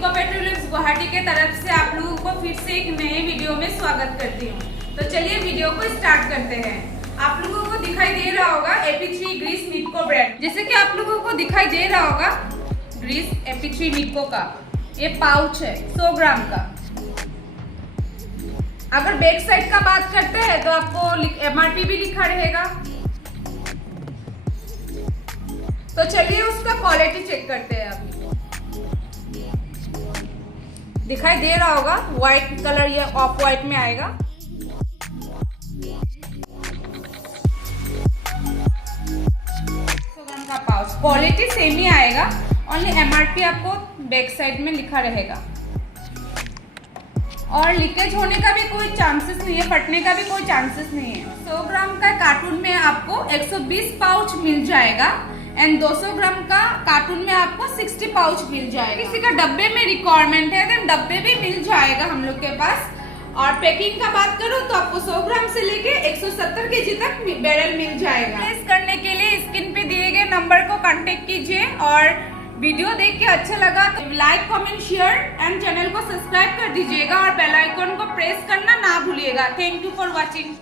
निक्को petroleums Guwahati के तरफ से आप लोगों को फिर से एक नए वीडियो में स्वागत करती हूँ। तो चलिए वीडियो को स्टार्ट करते हैं। आप लोगों को दिखाई दे रहा होगा AP3 ग्रीस निक्को ब्रांड। जैसे कि आप लोगों को दिखाई दे रहा होगा ग्रीस AP3 निक्को का ये पाउच है 100 ग्राम का। अगर बैक साइड का बात करते हैं तो आपको MRP भी लिखा रहेगा। तो चलिए उसका क्वालिटी चेक करते हैं। अभी दिखाई दे रहा होगा व्हाइट कलर, ये ऑफ व्हाइट में आएगा। का पाउच क्वालिटी सेम ही आएगा, ओनली MRP आपको बैक साइड में लिखा रहेगा। और लीकेज होने का भी कोई चांसेस नहीं है, फटने का भी कोई चांसेस नहीं है। 100 ग्राम का कार्टून में आपको 120 पाउच मिल जाएगा एंड 200 ग्राम का कार्टून में आपको 60 पाउच मिल जाएगा। किसी का डब्बे में रिक्वायरमेंट है तो डब्बे भी मिल जाएगा हम लोग के पास। और पैकिंग का बात करूँ तो आपको 100 ग्राम से लेके 170 केजी तक बैरल मिल जाएगा। प्लेस करने के लिए स्क्रीन पे दिए गए नंबर को कांटेक्ट कीजिए और वीडियो देख के अच्छा लगा तो like comment share and channel को सब्सक्राइब कर दीजिएगा और बेल आइकन को प्रेस करना ना भूलिएगा। Thank you for watching.